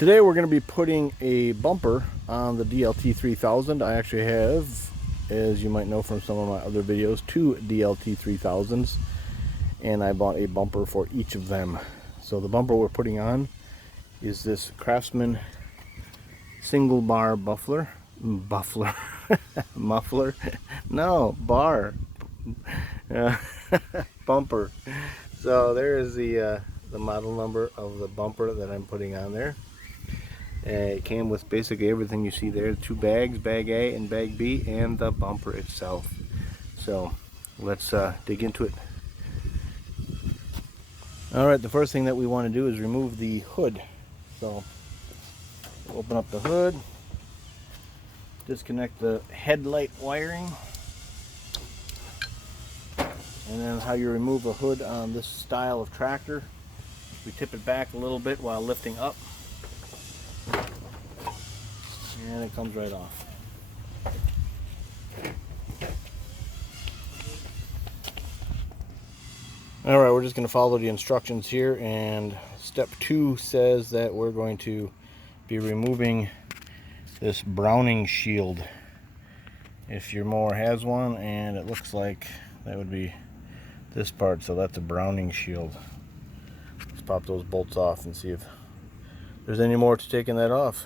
Today we're going to be putting a bumper on the DLT3000. I actually have, as you might know from some of my other videos, two DLT3000s, and I bought a bumper for each of them. So the bumper we're putting on is this Craftsman single bar muffler. Muffler? No, bar. Bumper. So there is the model number of the bumper that I'm putting on there. It came with basically everything you see there, two bags, bag A and bag B, and the bumper itself. So let's dig into it. Alright, the first thing that we want to do is remove the hood. So open up the hood, disconnect the headlight wiring, and then how you remove a hood on this style of tractor, we tip it back a little bit while lifting up, and it comes right off. Alright, we're just going to follow the instructions here, and step 2 says that we're going to be removing this Browning shield. If your mower has one, and it looks like that would be this part, so that's a Browning shield. Let's pop those bolts off and see if there's any more to taking that off.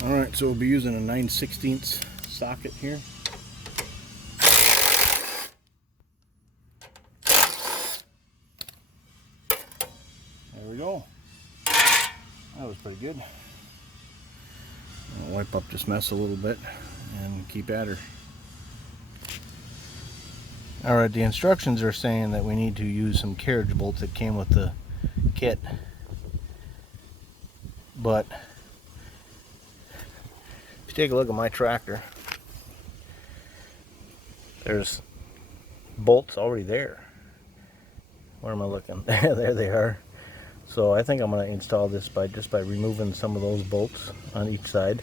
Alright, so we'll be using a 9/16 socket here. There we go. That was pretty good. I'll wipe up this mess a little bit and keep at her. Alright, the instructions are saying that we need to use some carriage bolts that came with the kit. But if you take a look at my tractor, there's bolts already there. Where am I looking? There they are. So I think I'm going to install this by removing some of those bolts on each side,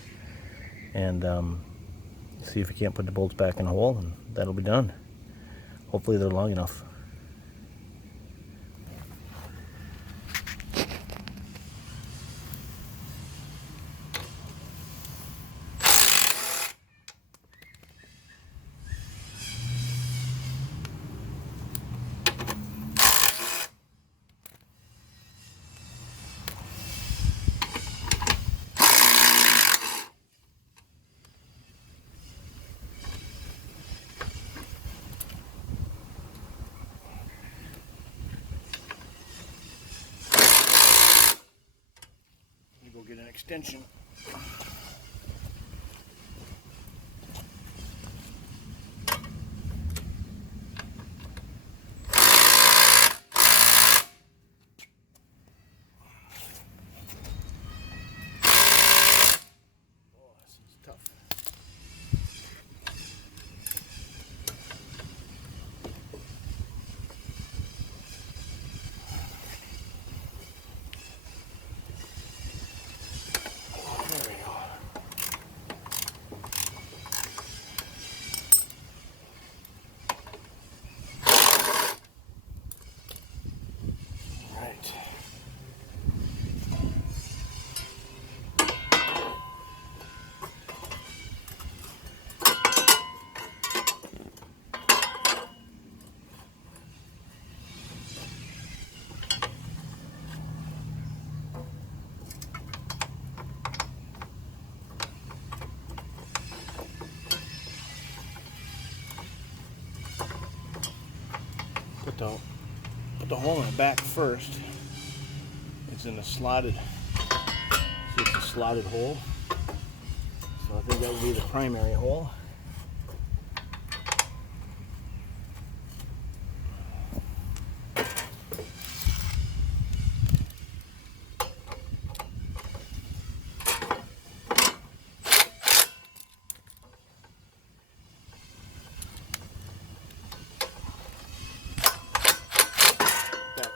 and see if we can't put the bolts back in the hole, and that'll be done. Hopefully they're long enough. Go get an extension. Oh, this is tough. Put the hole in the back first. It's in a slotted, it's a slotted hole. So I think that would be the primary hole.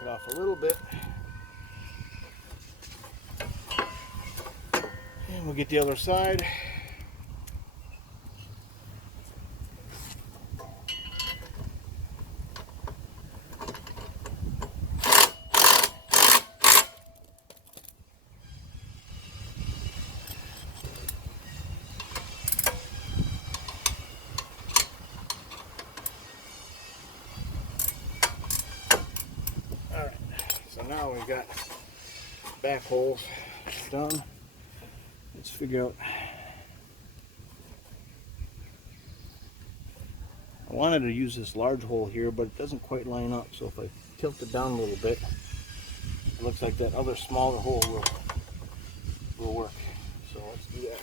Off a little bit, and we'll get the other side. now we've got back holes done. Let's figure out. I wanted to use this large hole here, but it doesn't quite line up. So if I tilt it down a little bit, it looks like that other smaller hole will work. So let's do that.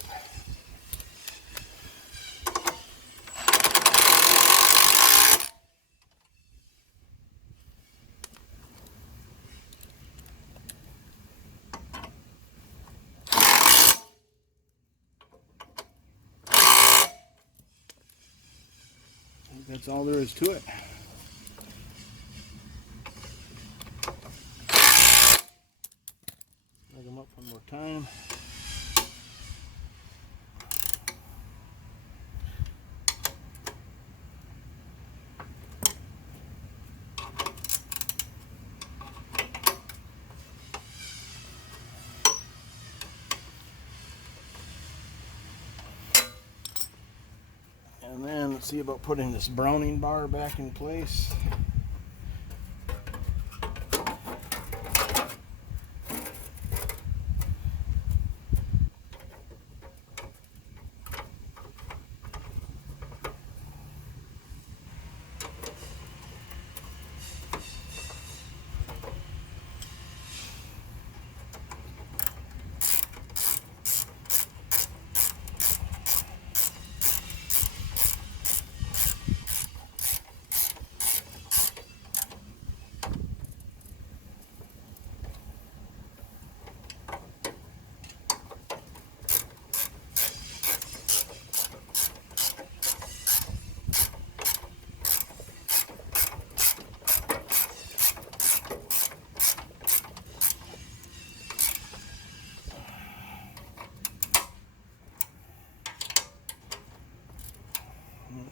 That's all there is to it. Drag them up one more time. And then let's see about putting this browning bar back in place.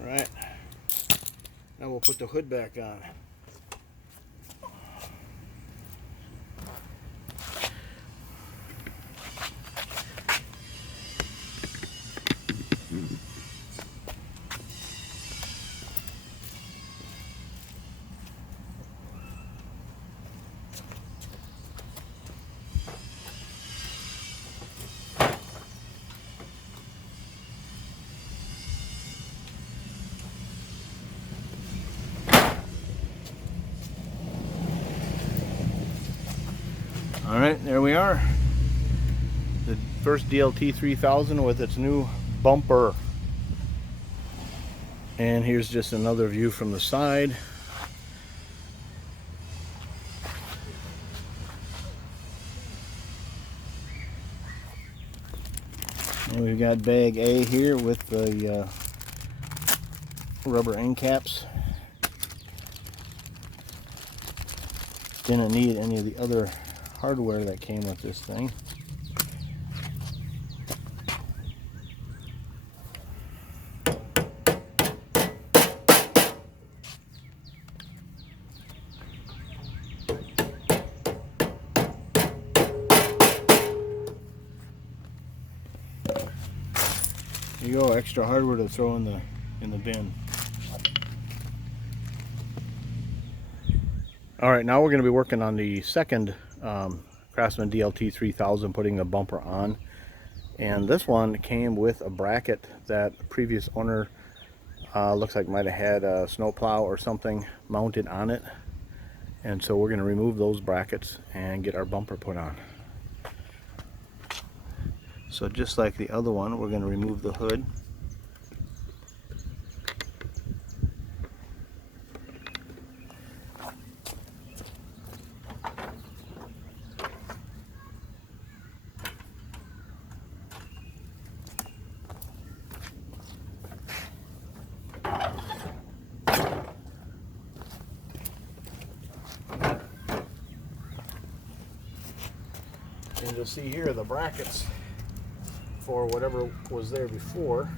All right, now we'll put the hood back on. All right, there we are. The first DLT3000 with its new bumper. And here's just another view from the side. And we've got bag A here with the rubber end caps. Didn't need any of the other hardware that came with this thing. There you go, extra hardware to throw in the bin. All right, now we're going to be working on the second Craftsman DLT3000, putting the bumper on. And this one came with a bracket that the previous owner looks like might have had a snowplow or something mounted on it. And so we're going to remove those brackets and get our bumper put on. So just like the other one, we're going to remove the hood. And you'll see here the brackets for whatever was there before.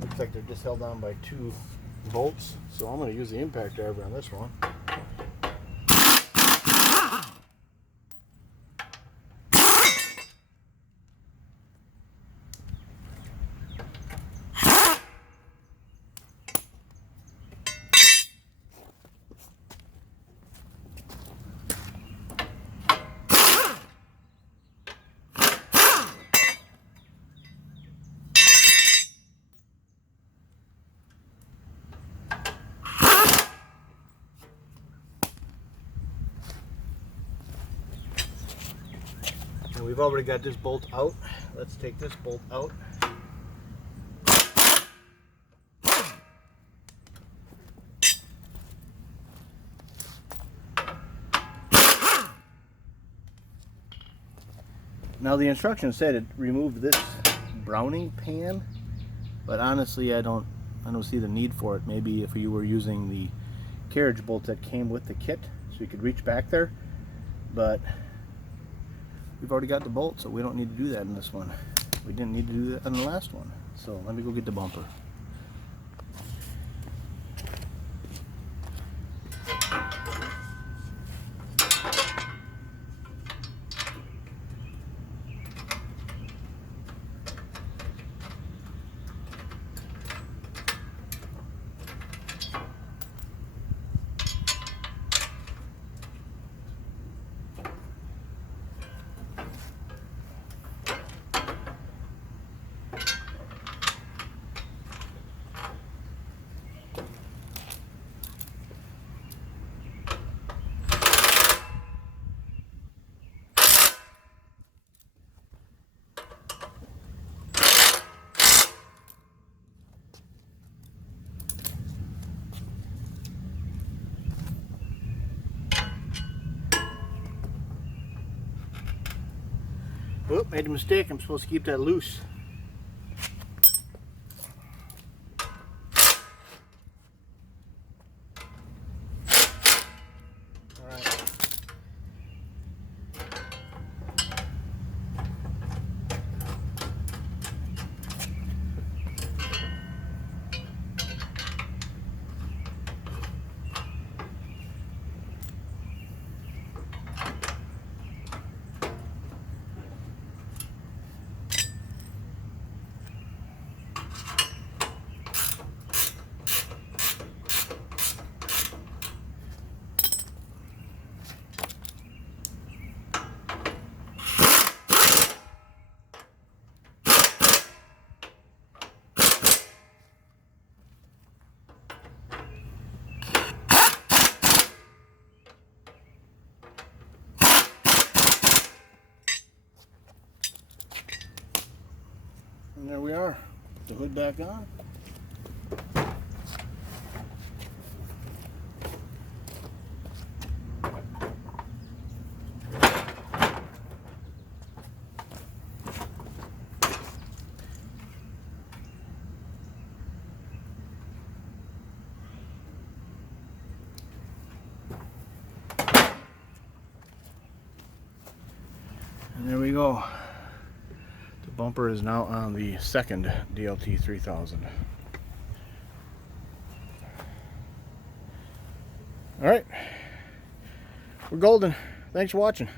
Looks like they're just held on by 2 bolts. So I'm going to use the impact driver on this one. And we've already got this bolt out. Let's take this bolt out. Now the instructions said it removed this browning pan, but honestly I don't see the need for it. Maybe if you were using the carriage bolt that came with the kit so you could reach back there, but we've already got the bolt, so we don't need to do that in this one. We didn't need to do that in the last one. So let me go get the bumper. Whoop, made a mistake. I'm supposed to keep that loose. All right. And there we are, the hood back on. And there we go. The bumper is now on the second DLT3000. All right, we're golden. Thanks for watching.